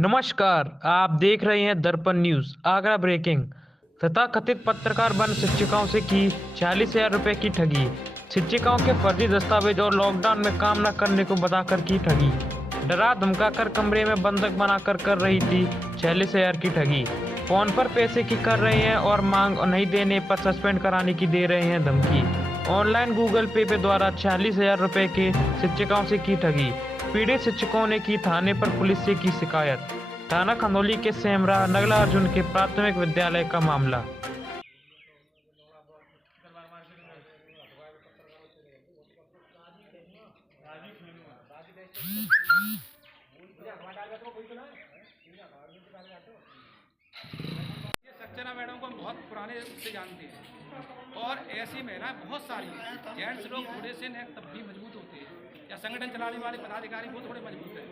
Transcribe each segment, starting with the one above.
नमस्कार, आप देख रहे हैं दर्पण न्यूज आगरा ब्रेकिंग। तथाकथित पत्रकार बन शिक्षिकाओं से की 40,000 रुपए की ठगी। शिक्षिकाओं के फर्जी दस्तावेज और लॉकडाउन में काम न करने को बताकर की ठगी। डरा धमकाकर कमरे में बंधक बनाकर कर रही थी 40,000 की ठगी। फोन पर पैसे की कर रहे हैं और मांग नहीं देने पर सस्पेंड कराने की दे रहे हैं धमकी। ऑनलाइन गूगल पे द्वारा 40,000 रुपए के शिक्षिकाओं से की ठगी। पीड़ित शिक्षकों ने की थाने पर पुलिस से की शिकायत। थाना खंदौली के सेमरा नगला अर्जुन के प्राथमिक विद्यालय का मामला। ये सक्सेना मैडम को हम बहुत पुराने से जानते हैं और ऐसी महिलाएं बहुत सारी जेंट्स लोग थोड़े से न तब भी मजबूत होते हैं या संगठन चलाने वाले पदाधिकारी वो थोड़े मजबूत हैं,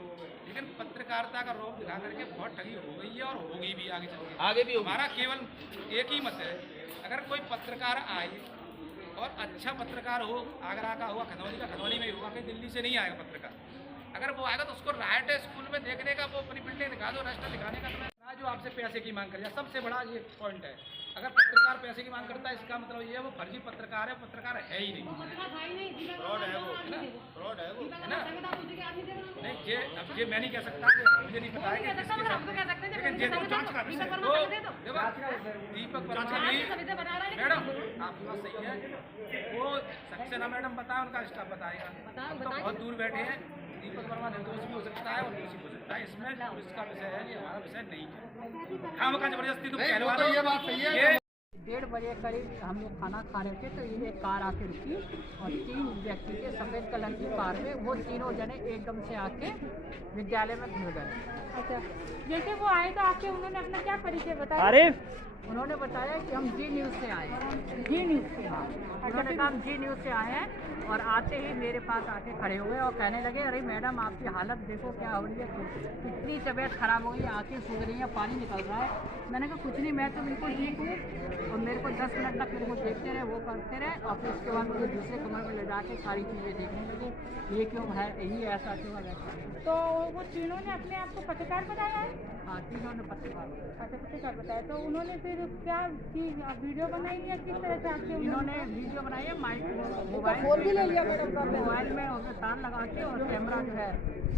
लेकिन पत्रकारिता का रोप दिखा करके बहुत ठगी हो गई है और होगी भी आगे चल के। आगे भी हमारा केवल एक ही मत है, अगर कोई पत्रकार आए और अच्छा पत्रकार हो, आगरा का हुआ, खंदौली का खंदौली में ही होगा, कहीं दिल्ली से नहीं आएगा पत्रकार। अगर वो आएगा तो उसको राइट स्कूल में देखने का, वो अपनी बिल्डिंग दिखा दो, रास्ता दिखाने का समय जो आपसे पैसे की मांग कर लिया, सबसे बड़ा ये पॉइंट है। अगर पत्रकार पैसे की मांग करता है इसका मतलब ये है वो फर्जी पत्रकार है, पत्रकार है ही नहीं, फ्रॉड है वो, है ना, फ्रॉड है वो, है ना। नहीं ये अब ये मैं नहीं कह सकता, मुझे नहीं पता है कि किसके साथ, लेकिन ये तो जांच का विषय है। दीपक वर्मा मैडम आपकी बात सही है, वो सक्सेना मैडम बताए, उनका स्टाफ बताएगा, हम तो बहुत दूर बैठे हैं। दीपक वर्मा निर्दोष भी हो सकता है और दोषी हो सकता है, इसमें इसका विषय है, ये हमारा विषय नहीं है। हम का जबरदस्ती तो कहलवा दो, ये बात सही है। 1:30 बजे करीब हम लोग खाना खा रहे थे तो ये एक कार आके रुकी और 3 व्यक्ति के सफ़ेद कलर की कार में वो तीनों जने एकदम से आके विद्यालय में घुस गए। अच्छा, जैसे वो आए तो आके उन्होंने अपना क्या परिचय बताया? उन्होंने बताया कि हम जी न्यूज़ से आए हैं। जी न्यूज़ से। हाँ, उन्होंने कहा हम जी न्यूज़ से आए हैं और आते ही मेरे पास आके खड़े हुए और कहने लगे, अरे मैडम आपकी हालत देखो क्या हो रही है, कितनी तबीयत खराब हो गई, आँखें सूज रही हैं, पानी निकल रहा है। मैंने कहा कुछ नहीं, मैं तो बिल्कुल ठीक हूँ। और मेरे को 10 मिनट तक मेरे को देखते रहे, वो करते रहे और फिर उसके बाद मुझे दूसरे कमरे में ले जाके सारी चीज़ें देखने लगे, ये क्यों है, ये ऐसा क्यों है, वैसा। तो वो तीनों ने अपने आप को पत्रकार बताया है? हाँ, तीनों ने पत्रकार। अच्छा, पत्रकार बताया। तो उन्होंने फिर क्या की वीडियो बनाई या किस तरह से आपके? इन्होंने वीडियो बनाई है, मोबाइल भी ले लिया मैडम का, मोबाइल में उसमें तार लगा के और कैमरा जो है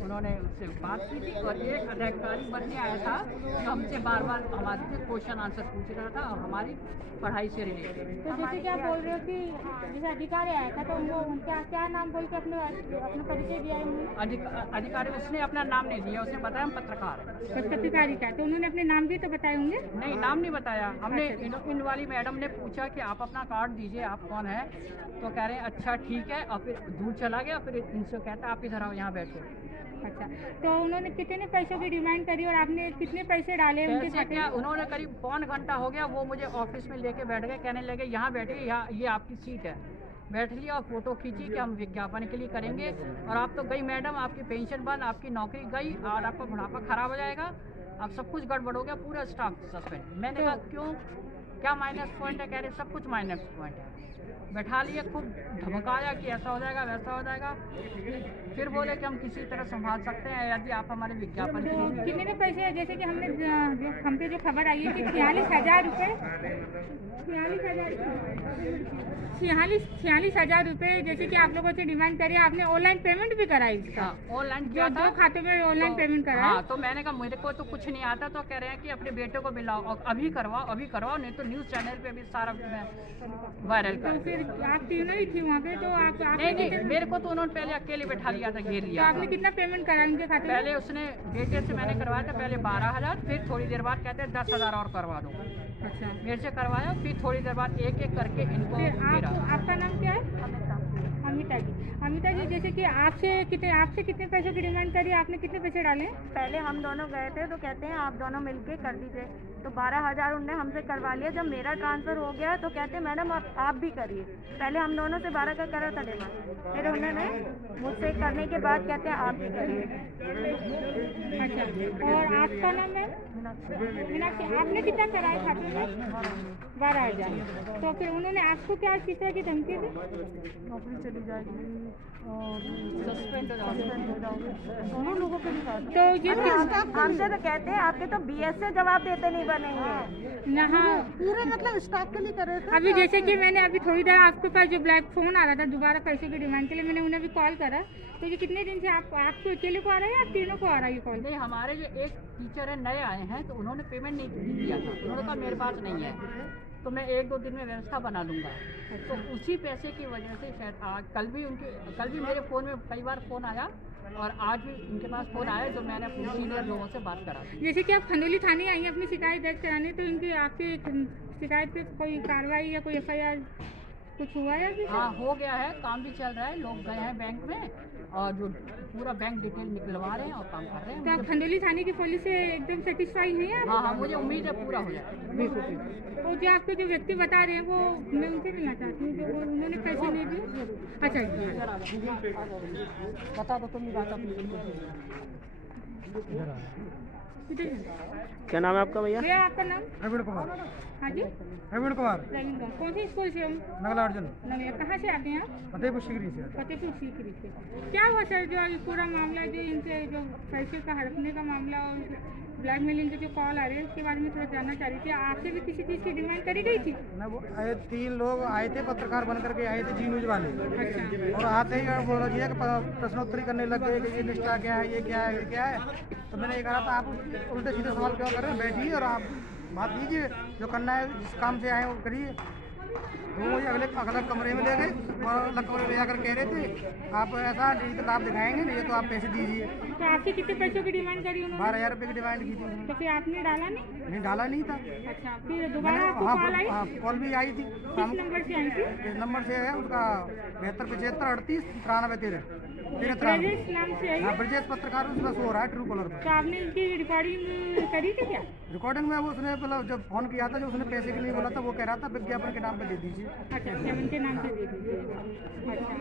उन्होंने उससे बात की थी। और एक अधिकारी बन के आया था जो हमसे बार बार हमारे क्वेश्चन आंसर पूछ रहा था और हमारी पढ़ाई से रिलेटेड। तो जैसे क्या बोल रहे हो कि जैसे अधिकारी आया था तो वो उनका क्या नाम बोल के अपना परिचय दिया है उन्होंने? अधिकारी उसने अपना नाम नहीं दिया, उसने बताया हम पत्रकार हैं। बस पत्रकारी का, तो उन्होंने अपने नाम भी तो बताए होंगे? नहीं, नाम नहीं बताया हमने। इन वाली मैडम ने पूछा कि आप अपना कार्ड दीजिए, आप कौन है, तो कह रहे हैं अच्छा ठीक है, और फिर दूर चला गया। फिर इनसे कहता आप इधर आओ, यहाँ बैठो। अच्छा, तो उन्होंने कितने पैसों की डिमांड करी और आपने कितने पैसे डाले उनके खाते में? उन्होंने करीब पौन घंटा हो गया, वो मुझे ऑफिस में लेके बैठ गए, कहने लगे यहाँ बैठिए, यहाँ ये आपकी सीट है। बैठ लिया और फोटो खींची कि हम विज्ञापन के लिए करेंगे और आप तो गई मैडम, आपकी पेंशन बंद, आपकी नौकरी गई और आपका बुढ़ापा खराब हो जाएगा, अब सब कुछ गड़बड़ हो गया, पूरा स्टाफ सस्पेंड। मैंने कहा क्यों, क्या माइनस पॉइंट है? कह रहे सब कुछ माइनस पॉइंट है। बैठा लिए, खूब धमकाया कि ऐसा हो जाएगा, वैसा हो जाएगा। फिर बोले कि हम किसी तरह संभाल सकते हैं यदि आप हमारे विज्ञापन के लिए। कितने के पैसे है? जैसे कि हम पे जो खबर आई है कि 46,000 रुपये, 46,000 रुपये जैसे कि आप लोगों से डिमांड करी, आपने ऑनलाइन पेमेंट भी कराई इसका? ऑनलाइन किया था, 2 खातों में ऑनलाइन पेमेंट करा। हाँ, तो मैंने कहा मेरे को तो कुछ नहीं आता, तो कह रहे हैं कि अपने बेटे को मिलाओ और अभी करवाओ, नहीं तो न्यूज़ चैनल पे भी सारा वायरल कर। तो फिर आप तीनों ही थी वहाँ पे, तो आप नहीं, मेरे को तो उन्होंने पहले अकेले बैठा लिया था, घेर तो लिया। आपने कितना पेमेंट करा उनके खाते में? पहले उसने बेटे से मैंने करवाया था पहले 12,000, फिर थोड़ी देर बाद कहते हैं 10,000 और करवा दो। अच्छा, मेरे से करवाया, फिर थोड़ी देर बाद एक एक करके इनको फिर आपका नाम क्या है? अमिता जी, जैसे कि आपसे कितने पैसों की डिमांड करी, आपने कितने पैसे डाले? पहले हम दोनों गए थे तो कहते हैं आप दोनों मिलके कर दीजिए, तो 12,000 उनने हमसे करवा लिया। जब मेरा ट्रांसफ़र हो गया तो कहते मैडम आप भी करिए। पहले हम दोनों से 12 का करा था डिमांड, फिर उन्होंने मुझसे करने के बाद कहते हैं आप भी करिए। अच्छा, और आपका नाम है मीनाक्षी, आपने कितना कराया खाते में? 12,000। तो फिर उन्होंने आपको क्या किस तरह की धमकी दी? नौकरी चली जाएगी और सस्पेंड हो जाओगे। दोनों लोगों के साथ। तो ये हमसे तो कहते हैं आपके तो BS से जवाब देते नहीं बनेंगे। यहाँ पूरे मतलब स्टाफ के लिए कर रहे थे। अभी जैसे कि मैंने अभी थोड़ी देर आपके पास जो ब्लैक फ़ोन आ रहा था दोबारा पैसे की डिमांड के लिए, मैंने उन्हें भी कॉल करा। तो ये कितने दिन से आपको अकेले को आ रहा है या आप तीनों को आ रहा है ये कॉल? नहीं, हमारे जो एक टीचर है नए आए हैं तो उन्होंने पेमेंट नहीं किया था। उन्होंने कहा मेरे पास नहीं है, तो मैं 1-2 दिन में व्यवस्था बना लूँगा। तो उसी पैसे की वजह से शायद कल भी मेरे फ़ोन में कई बार फ़ोन आया और आज भी उनके पास फ़ोन आया, तो मैंने अपने सीनियर लोगों से बात करा। जैसे कि आप खंडोली थाने आई हैं अपनी शिकायत दर्ज कराने, तो इनकी आपकी शिकायत पे कोई कार्रवाई या कोई FIR कुछ हुआ है अभी? हाँ, हो गया है, काम भी चल रहा है। लोग गए हैं बैंक में और जो पूरा बैंक डिटेल निकलवा रहे हैं और काम कर रहे हैं। तो आप खंडोली थाने की पुलिस से एकदम सेटिस्फाई हैं आप? हाँ, मुझे उम्मीद है पूरा हो जाए। तो जो आपको जो व्यक्ति बता रहे हैं वो मैं उनसे मिलना चाहती हूँ, जो उन्होंने पैसे नहीं दिए। अच्छा, बता दो तुम बात अपनी। क्या नाम है आपका भैया? भैया आपका नाम? प्रवीण कुमार। हाँ जी, प्रवीण कुमार, रविंद्र कुमार। कौन सी स्कूल से हो? नगला अर्जुन, नविया। कहाँ से आते हैं आप? फतेहपुर सीकरी से। फतेहपुर सीकरी से। क्या हुआ सर जो ये पूरा मामला जो इनसे जो पैसे का हड़पने का मामला और ब्लैकमेलिंग के जो कॉल आ रहे हैं उसके बारे में थोड़ा जानना चाह रही थी। आपसे भी किसी चीज़ की डिमांड करी गई थी? ना वो आए 3 लोग आए थे, पत्रकार बन करके आए थे, जी न्यूज वाले। अच्छा, और आते ही बोला जी कि प्रश्नोत्तरी करने लग गए कि ये निष्ठा क्या है, ये क्या है, ये क्या है। तो मैंने ये कहा था आप उल्टे सीधे सवाल क्यों कर रहे हैं, बैठिए और आप बात कीजिए, जो करना है जिस काम से आए वो करिए। तो मुझे अगले कमरे में ले गए और अलग कमरे में जाकर कह रहे थे आप ऐसा नहीं तो आप दिखाएंगे, नहीं तो आप पैसे दीजिए। तो आपसे कितने पैसों की डिमांड करी उन्होंने? 12,000 रुपये की डिमांड की थी। तो फिर आपने डाला नहीं? नहीं, डाला नहीं था। अच्छा, फिर दोबारा आपको कॉल आई? हाँ, कॉल भी आई थी। किस नंबर से आई थी? इस नंबर से है उसका 7275 38 93 ब्रजेश नाम से आई? हाँ, ब्रजेश पत्रकार उसका शो हो रहा है ट्रू कॉलर पर। तो आपने इनकी रिकॉर्डिंग करी थी क्या? रिकॉर्डिंग में वो उसने मतलब जब फोन किया था, जो उसने पैसे के लिए बोला था, वो कह रहा था विज्ञापन के नाम पे दे दीजिए। अच्छा, 7 के नाम से दे दीजिए। अच्छा,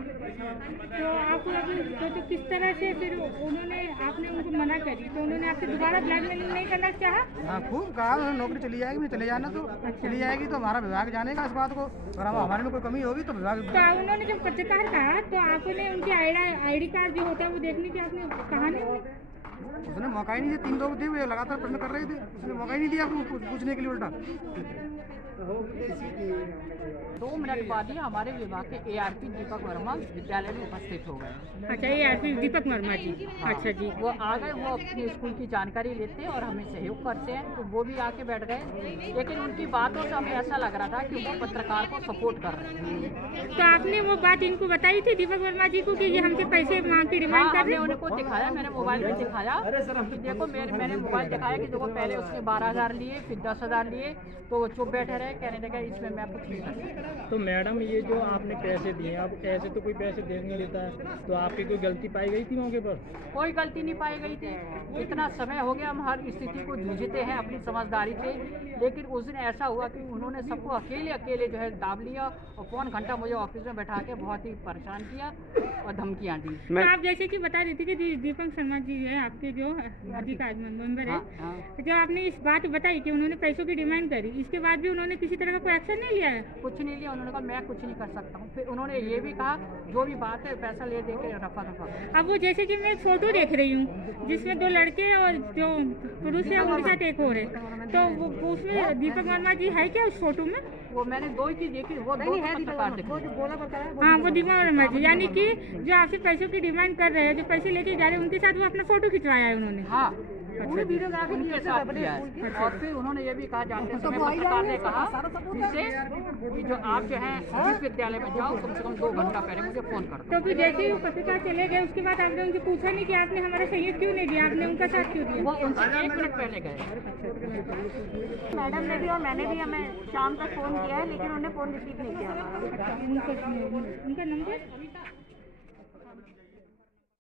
तो आप अभी तो किस तरह से फिर उन्होंने आपने उनको मना करी तो उन्होंने आपसे दोबारा ब्लैकमेलिंग नहीं करना चाहा? हाँ, खूब कहा उन्होंने नौकरी चली जाएगी, मैं चले जाना तो चली जाएगी तो हमारा विभाग जानेगा इस बात को, और हमारे में कोई कमी होगी तो विभाग। तो उन्होंने जब पत्रकार कहा तो आपने उनकी ID कार्ड जो होता है वो देखने की आपने कहा नहीं? उसने मौका ही नहीं दिया। 3 लोग थे, वो लगातार प्रश्न कर रहे थे, उसने मौका ही नहीं दिया आपको पूछने के लिए उल्टा। 2 मिनट बाद ही हमारे विभाग के ARP दीपक वर्मा विद्यालय में उपस्थित हो गए। अच्छा, ARP दीपक वर्मा जी। अच्छा जी, वो आ गए, वो अपनी स्कूल की जानकारी लेते हैं और हमें सहयोग करते हैं, तो वो भी आके बैठ गए। लेकिन उनकी बातों से हमें ऐसा लग रहा था कि वो पत्रकार को सपोर्ट कर रहे हैं। तो आपने वो बात इनको बताई थी दीपक वर्मा जी को कि ये हमसे पैसे मांग की डिमांड कर रहे हैं? उनको दिखाया, मैंने मोबाइल में दिखाया कि देखो मैंने मोबाइल दिखाया कि देखो पहले उसने 12,000 लिए, फिर 10,000 लिए, तो वो चुप बैठे रहे, कहने लगा इसमें मैं कुछ नहीं कर सकता। तो मैडम ये जो आपने पैसे दिए, अब ऐसे तो कोई पैसे दे नहीं देता है, तो आपकी कोई गलती पाई गई थी मौके पर? कोई गलती नहीं पाई गई थी। इतना समय हो गया हम हर स्थिति को जूझते हैं अपनी समझदारी से, लेकिन उस दिन ऐसा हुआ कि उन्होंने सबको अकेले जो है दाब लिया और पौन घंटा मुझे ऑफिस में बैठा के बहुत ही परेशान किया और धमकियाँ दी। तो आप जैसे कि बता रही थी कि दीपक शर्मा जी है आपके जो अधिकारी मेंबर है, जो आपने इस बात बताई कि उन्होंने पैसों की डिमांड करी, इसके बाद भी उन्होंने किसी तरह का कोई एक्शन नहीं लिया है? कुछ नहीं लिया। उन्होंने कहा मैं कुछ नहीं कर सकता हूँ। फिर उन्होंने ये भी कहा जो भी बात है पैसा ले दे के रफा दफा। अब वो जैसे कि मैं एक फोटो देख रही हूँ जिसमें 2 लड़के और जो पुरुष है उनके साथ एक और है, तो वो उसमें दीपक वर्मा जी है क्या उस फोटो में? वो मैंने 2 ही चीज देखी, वो 2 पत्रकार दिखे। हाँ, वो दीपक वर्मा जी, यानी कि जो आपसे पैसों की डिमांड कर रहे हैं, जो पैसे लेके जा रहे हैं, उनके साथ वो अपना फोटो खिंचवाया है उन्होंने? हाँ, पूरी वीडियोग्राफी उनके साथ किया है। और फिर उन्होंने ये भी कहा जानते समय पत्रकार ने कहा इससे कि जो आप जो है जिस विद्यालय में जाओ कम से कम 2 घंटा पहले मुझे फोन कर दो। तो फिर जैसे ही वो पत्रकार चले गए उसके बाद आपने उनसे पूछा नहीं कि आपने हमारा सहयोग क्यों नहीं दिया, आपने उनका साथ क्यों दिया? वो उनसे 1 मिनट पहले गए। मैडम ने भी और मैंने भी हमें शाम तक फ़ोन किया है, लेकिन उन्होंने फ़ोन रिसीव नहीं किया। उनका नंबर